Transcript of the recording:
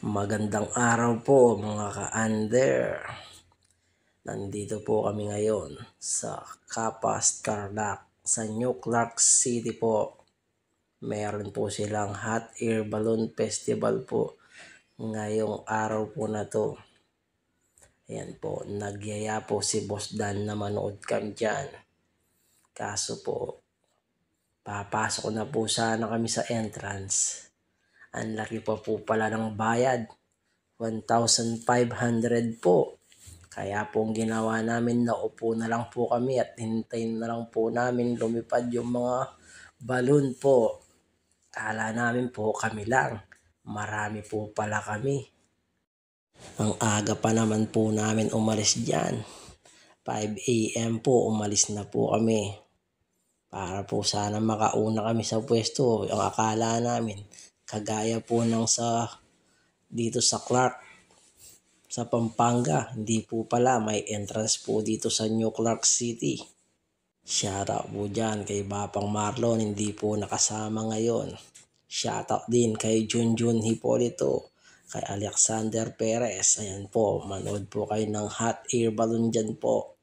Magandang araw po mga ka-under. Nandito po kami ngayon sa Capas, Tarlac, sa New Clark City po. Meron po silang Hot Air Balloon Festival po ngayong araw po na to. Ayan po, nagyaya po si Boss Dan na manood kami dyan. Kaso po, papasok na po sana kami sa entrance. Ang laki pa po pala ng bayad. 1,500 po. Kaya po ang ginawa namin, naupo na lang po kami at hintayin na lang po namin lumipad yung mga balloon po. Kala namin po kami lang. Marami po pala kami. Ang aga pa naman po namin umalis dyan. 5 AM po umalis na po kami. Para po sana makauna kami sa pwesto. Ang akala namin, kagaya po ng dito sa Clark, sa Pampanga, hindi po pala, may entrance po dito sa New Clark City. Shoutout po dyan kay Bapang Marlon, hindi po nakasama ngayon. Shoutout din kay Junjun Hipolito, kay Alexander Perez. Ayan po, manood po kayo ng Hot Air Balloon dyan po.